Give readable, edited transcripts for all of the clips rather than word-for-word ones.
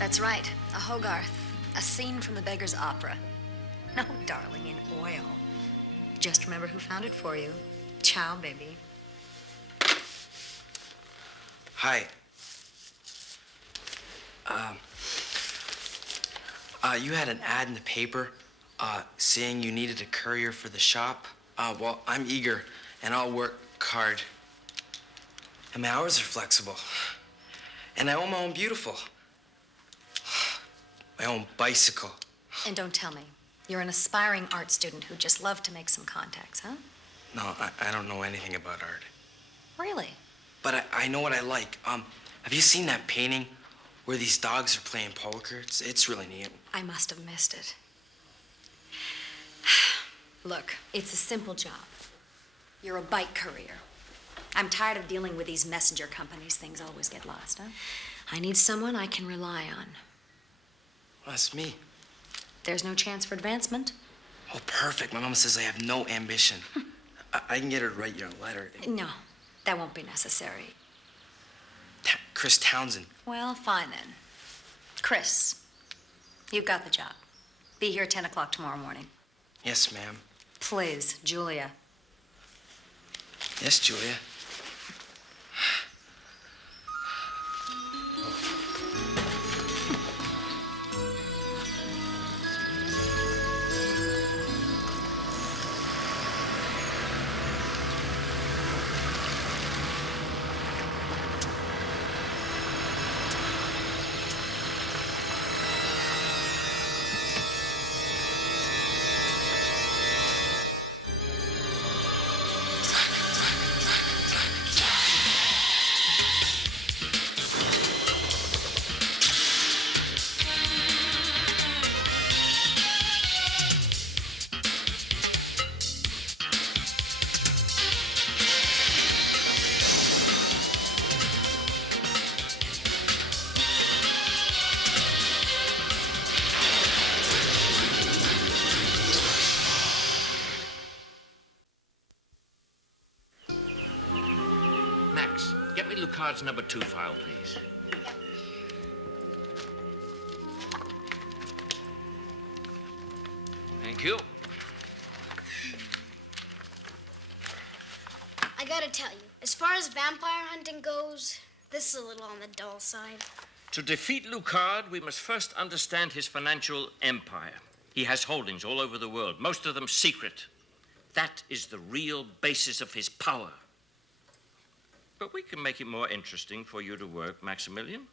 That's right, a Hogarth. A scene from the Beggar's Opera. No, darling, in oil. Just remember who found it for you. Ciao, baby. Hi. You had an ad in the paper saying you needed a courier for the shop. Well, I'm eager, and I'll work hard. And my hours are flexible. And I own my own beautiful. My own bicycle. And don't tell me, you're an aspiring art student who just loved to make some contacts, huh? No, I don't know anything about art. Really? But I know what I like. Have you seen that painting where these dogs are playing poker? It's really neat. I must have missed it. Look, it's a simple job. You're a bike courier. I'm tired of dealing with these messenger companies. Things always get lost, huh? I need someone I can rely on. Well, that's me. There's no chance for advancement? Oh, perfect. My mom says I have no ambition. I can get her to write you a letter. No, that won't be necessary. Chris Townsend. Well, fine then. Chris, you've got the job. Be here 10 o'clock tomorrow morning. Yes, ma'am. Please, Julia. Yes, Julia. Max, get me Lucard's number 2 file, please. Thank you. I gotta tell you, as far as vampire hunting goes, this is a little on the dull side. To defeat Lucard, we must first understand his financial empire. He has holdings all over the world, most of them secret. That is the real basis of his power. But we can make it more interesting for you to work, Maximilian.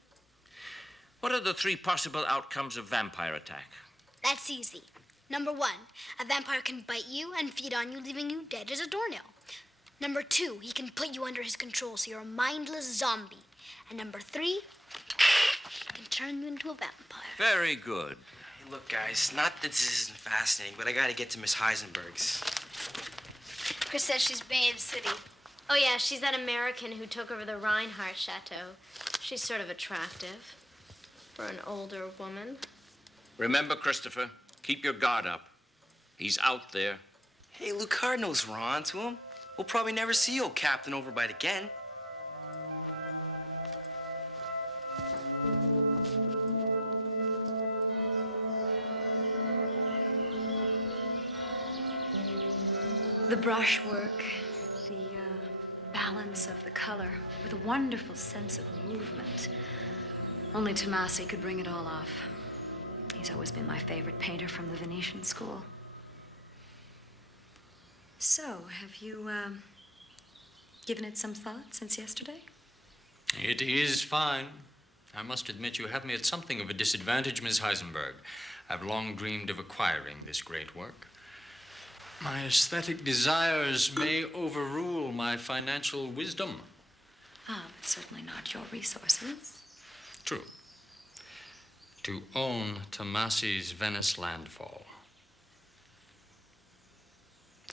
What are the 3 possible outcomes of vampire attack? That's easy. Number 1, a vampire can bite you and feed on you, leaving you dead as a doornail. Number 2, he can put you under his control so you're a mindless zombie. And number 3, he can turn you into a vampire. Very good. Hey, look, guys, not that this isn't fascinating, but I gotta get to Miss Heisenberg's. Chris says she's Babe City. Oh, yeah, she's that American who took over the Reinhardt Chateau. She's sort of attractive for an older woman. Remember, Christopher, keep your guard up. He's out there. Hey, Lucard knows we're on to him. We'll probably never see old Captain Overbite again. The brushwork, the balance of the color, with a wonderful sense of movement. Only Tomasi could bring it all off. He's always been my favorite painter from the Venetian school. So, have you given it some thought since yesterday? It is fine. I must admit you have me at something of a disadvantage, Miss Heisenberg. I've long dreamed of acquiring this great work. My aesthetic desires may overrule my financial wisdom. Ah, but certainly not your resources. True. To own Tomasi's Venice landfall.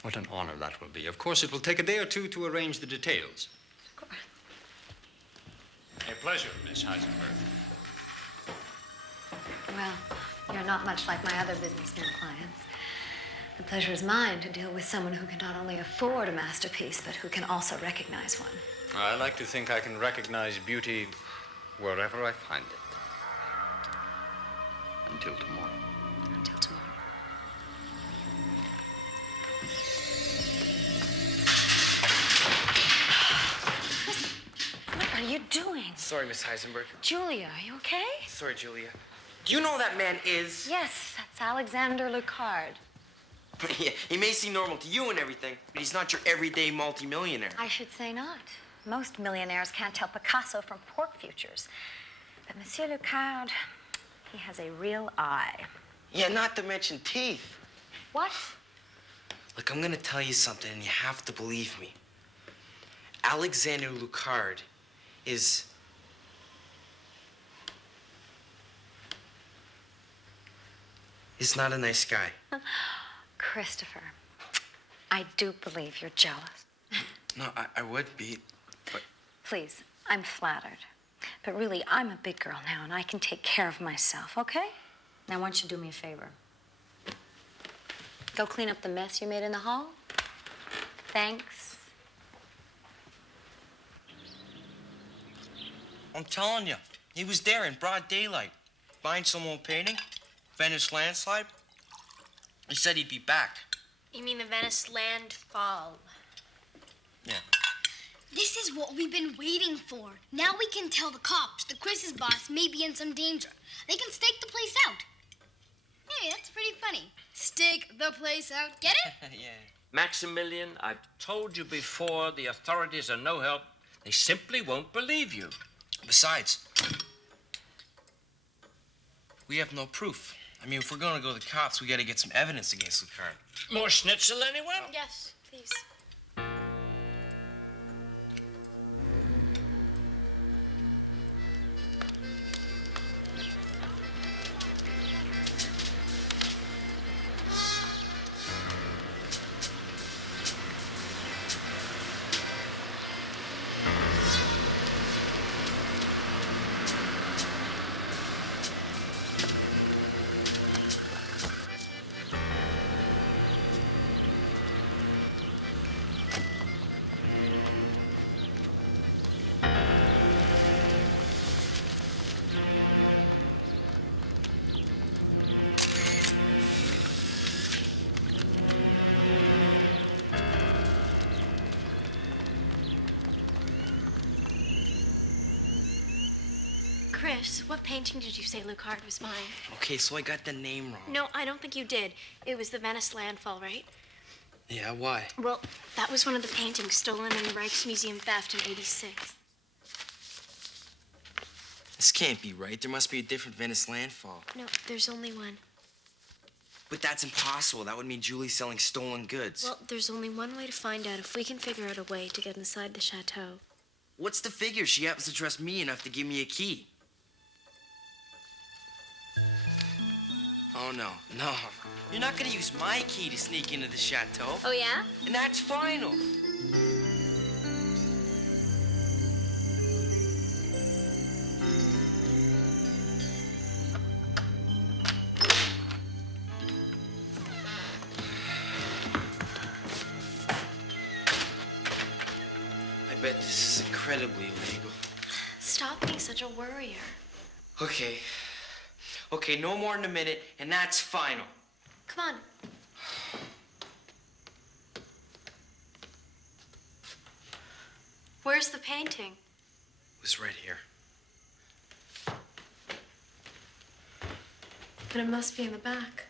What an honor that will be. Of course, it will take a day or two to arrange the details. Of course. A pleasure, Miss Heisenberg. Well, you're not much like my other businessmen clients. The pleasure is mine to deal with someone who can not only afford a masterpiece, but who can also recognize one. I like to think I can recognize beauty wherever I find it. until tomorrow. Until tomorrow. What are you doing? Sorry, Miss Heisenberg. Julia, are you okay? Sorry, Julia. Do you know who that man is? Yes, that's Alexander Lucard. Yeah, he may seem normal to you and everything, but he's not your everyday multimillionaire. I should say not. Most millionaires can't tell Picasso from pork futures. But Monsieur Lucard, he has a real eye. Yeah, not to mention teeth. What? Look, I'm gonna tell you something, and you have to believe me. Alexander Lucard is... not a nice guy. Christopher, I do believe you're jealous. No, I would be, but... Please, I'm flattered. But really, I'm a big girl now, and I can take care of myself, okay? Now, why don't you do me a favor? Go clean up the mess you made in the hall. Thanks. I'm telling you, he was there in broad daylight, buying some old painting, Venice landslide. He said he'd be back. You mean the Venice landfall? Yeah. This is what we've been waiting for. Now we can tell the cops that Chris's boss may be in some danger. They can stake the place out. Hey, that's pretty funny. Stake the place out. Get it? Yeah. Maximilian, I've told you before, the authorities are no help. They simply won't believe you. Besides, we have no proof. I mean, if we're going to go to the cops, we got to get some evidence against Lucard. More schnitzel, anyone? Yes, please. Chris, what painting did you say Lucard was buying? Okay, so I got the name wrong. No, I don't think you did. It was the Venice landfall, right? Yeah, why? Well, that was one of the paintings stolen in the Rijksmuseum theft in '86. This can't be right. There must be a different Venice landfall. No, there's only one. But that's impossible. That would mean Julie's selling stolen goods. Well, there's only one way to find out if we can figure out a way to get inside the chateau. What's the figure? She happens to trust me enough to give me a key. Oh, no. You're not gonna use my key to sneak into the chateau. Oh, yeah? And that's final. I bet this is incredibly illegal. Stop being such a worrier. Okay. Okay, no more than a minute, and that's final. Come on. Where's the painting? It was right here. But it must be in the back.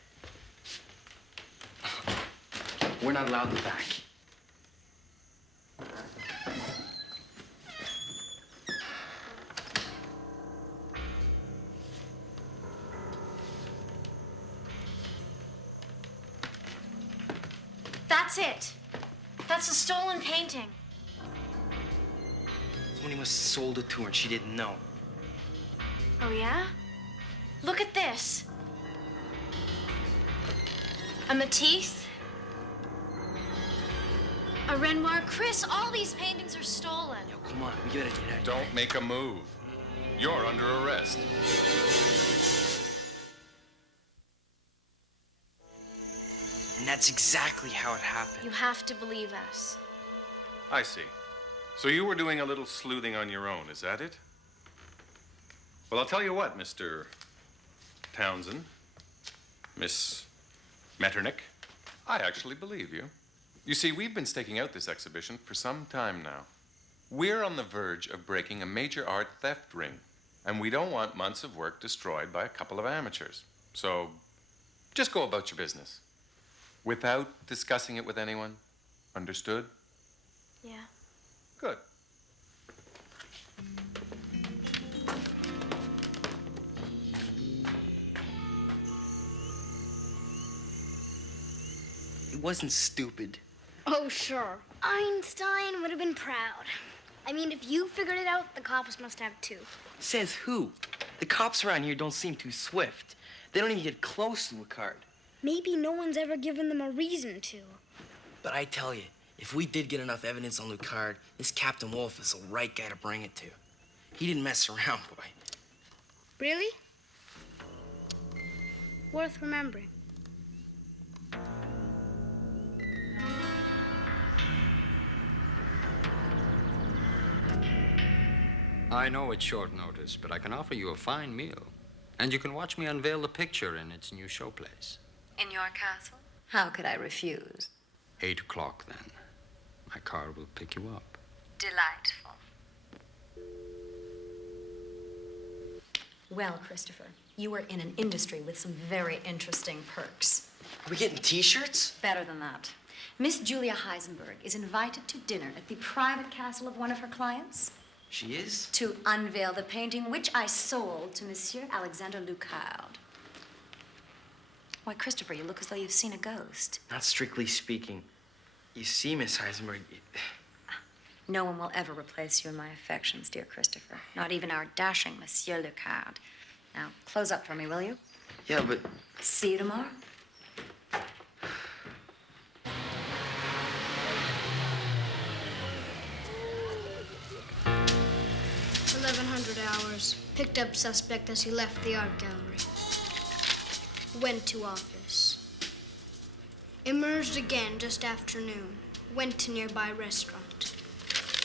We're not allowed in the back. That's it. That's a stolen painting. Somebody must have sold it to her and she didn't know. Oh, yeah? Look at this. A Matisse. A Renoir. Chris, all these paintings are stolen. Yo, come on, we gotta get out of here. Don't make a move. You're under arrest. And that's exactly how it happened. You have to believe us. I see. So you were doing a little sleuthing on your own, is that it? Well, I'll tell you what, Mr. Townsend. Miss Metternich, I actually believe you. You see, we've been staking out this exhibition for some time now. We're on the verge of breaking a major art theft ring, and we don't want months of work destroyed by a couple of amateurs. So, just go about your business. Without discussing it with anyone. Understood? Yeah. Good. It wasn't stupid. Oh, sure. Einstein would have been proud. I mean, if you figured it out, the cops must have too. Says who? The cops around here don't seem too swift. They don't even get close to Lucard. Maybe no one's ever given them a reason to. But I tell you, if we did get enough evidence on Lucard, this Captain Wolf is the right guy to bring it to. He didn't mess around, boy. Really? Worth remembering. I know it's short notice, but I can offer you a fine meal. And you can watch me unveil the picture in its new showplace. In your castle? How could I refuse? 8 o'clock, then. My car will pick you up. Delightful. Well, Christopher, you are in an industry with some very interesting perks. Are we getting T-shirts? Better than that. Miss Julia Heisenberg is invited to dinner at the private castle of one of her clients She is? to unveil the painting which I sold to Monsieur Alexander Lucard. Why, Christopher, you look as though you've seen a ghost. Not strictly speaking. You see, Miss Heisenberg, No one will ever replace you in my affections, dear Christopher. Not even our dashing Monsieur Lucard. Now, close up for me, will you? yeah, but See you tomorrow. 1100 hours. Picked up suspect as he left the art gallery. Went to office. Emerged again just afternoon. Went to nearby restaurant.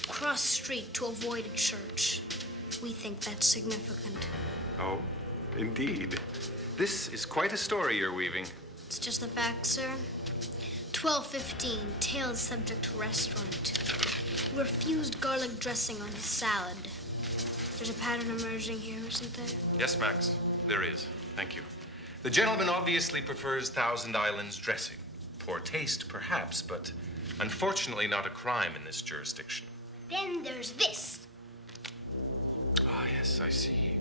Crossed street to avoid a church. We think that's significant. Oh, indeed. This is quite a story you're weaving. It's just the facts, sir. 12:15, tailed subject to restaurant. Refused garlic dressing on his salad. There's a pattern emerging here, isn't there? Yes, Max, there is. Thank you. The gentleman obviously prefers Thousand Islands dressing. Poor taste, perhaps, but unfortunately not a crime in this jurisdiction. Then there's this. Ah, yes, I see.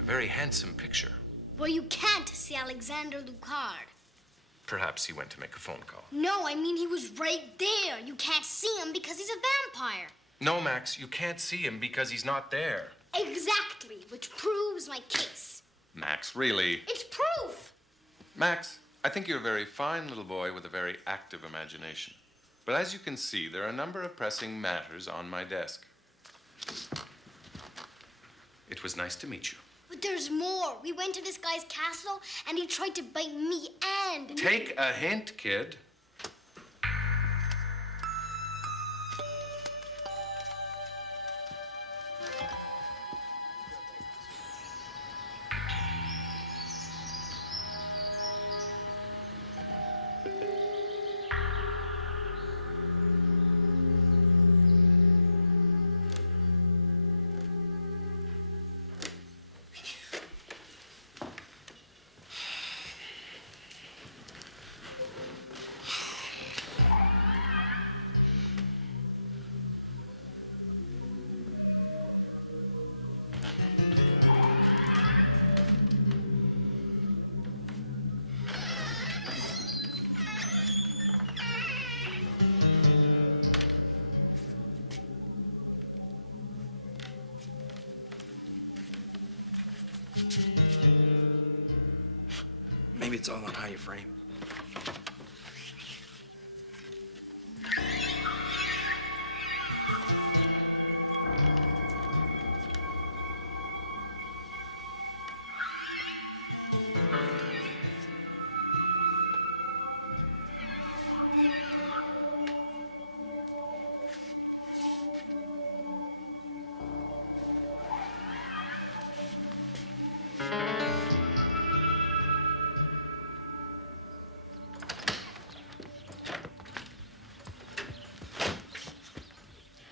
A very handsome picture. Well, you can't see Alexander Lucard. Perhaps he went to make a phone call. No, I mean he was right there. You can't see him because he's a vampire. No, Max, you can't see him because he's not there. Exactly, which proves my case. Max, really? It's proof. Max, I think you're a very fine little boy with a very active imagination. But as you can see, there are a number of pressing matters on my desk. It was nice to meet you. But there's more. We went to this guy's castle, and he tried to bite me and... Take a hint, kid. maybe it's all on how you frame.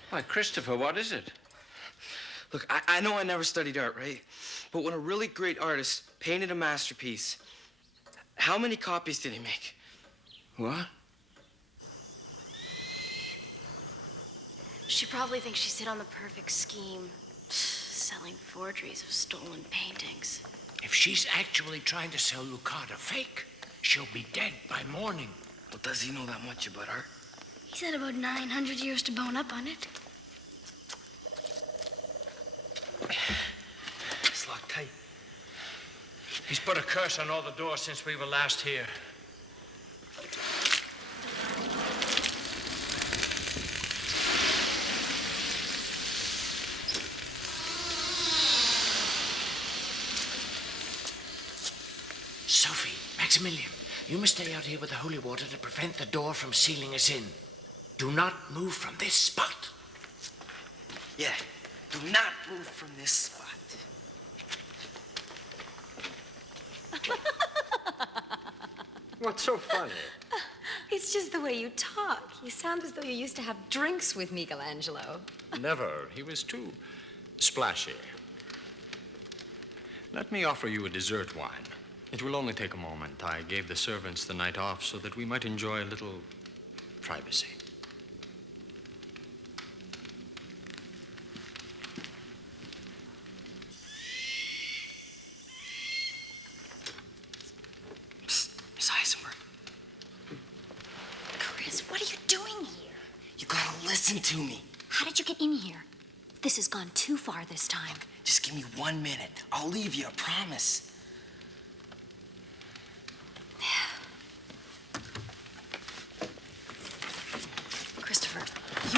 Why, Christopher, what is it? Look, I know I never studied art, right? But when a really great artist painted a masterpiece, how many copies did he make? What? She probably thinks she's hit on the perfect scheme. Selling forgeries of stolen paintings. If she's actually trying to sell Lucard a fake, she'll be dead by morning. Well, does he know that much about art? He's had about 900 years to bone up on it. It's locked tight. He's put a curse on all the doors since we were last here. Sophie, Maximilian, you must stay out here with the holy water to prevent the door from sealing us in. Do not move from this spot. Yeah, do not move from this spot. What's so funny? It's just the way you talk. You sound as though you used to have drinks with Michelangelo. Never. He was too splashy. Let me offer you a dessert wine. It will only take a moment. I gave the servants the night off so that we might enjoy a little privacy. Psst, Miss Heisenberg. Chris, what are you doing here? You gotta listen to me. How did you get in here? This has gone too far this time. Just give me 1 minute. I'll leave you, I promise. Christopher,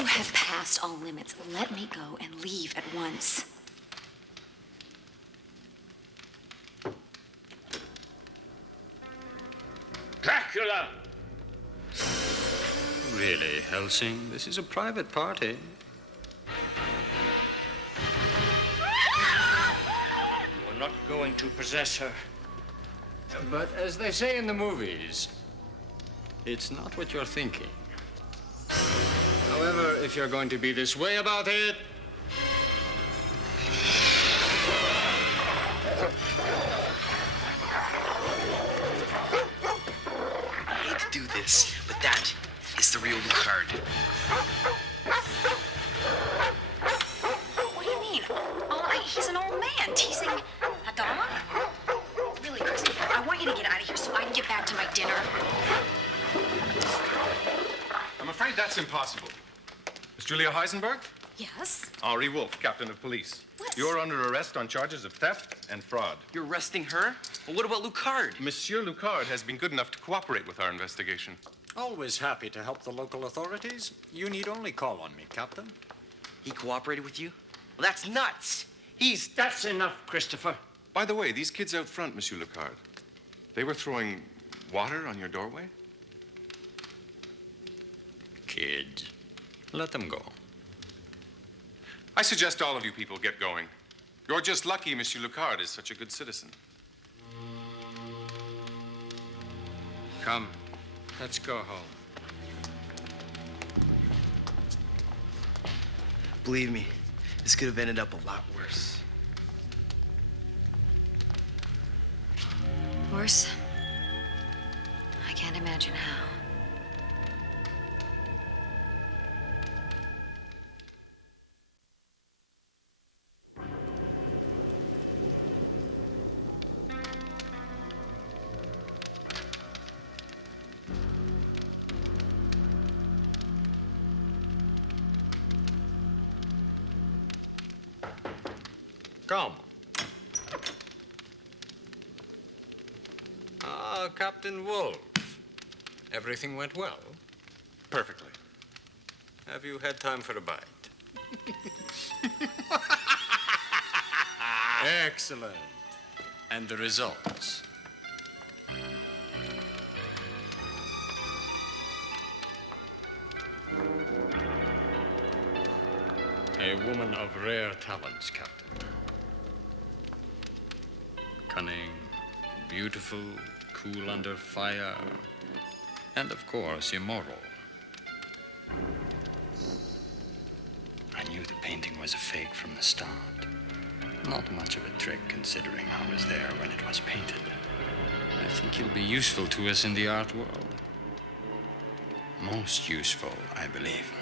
you have passed all limits. Let me go and leave at once. Dracula! Really, Helsing, this is a private party. You're not going to possess her. But as they say in the movies, it's not what you're thinking. However, if you're going to be this way about it, I hate to do this, but that is the real Lucard. What do you mean? He's an old man teasing a dog? Really, Christopher, I want you to get out of here so I can get back to my dinner. I'm afraid that's impossible. Miss Julia Heisenberg? Yes? Henri Wolf, captain of police. What? You're under arrest on charges of theft and fraud. You're arresting her? Well, what about Lucard? Monsieur Lucard has been good enough to cooperate with our investigation. always happy to help the local authorities. You need only call on me, Captain. He cooperated with you? Well, that's nuts. That's enough, Christopher. By the way, these kids out front, Monsieur Lucard, they were throwing water on your doorway? Kids, let them go. I suggest all of you people get going. You're just lucky Monsieur Lucard is such a good citizen. Come, let's go home. Believe me, this could have ended up a lot worse. Worse? I can't imagine how. Come. Ah, Captain Wolf. Everything went well? Perfectly. Have you had time for a bite? Excellent. And the results? A woman of rare talents, Captain. Cunning, beautiful, cool under fire, and of course, immoral. knew the painting was a fake from the start. Not much of a trick, considering I was there when it was painted. I think he'll be useful to us in the art world. Most useful, I believe.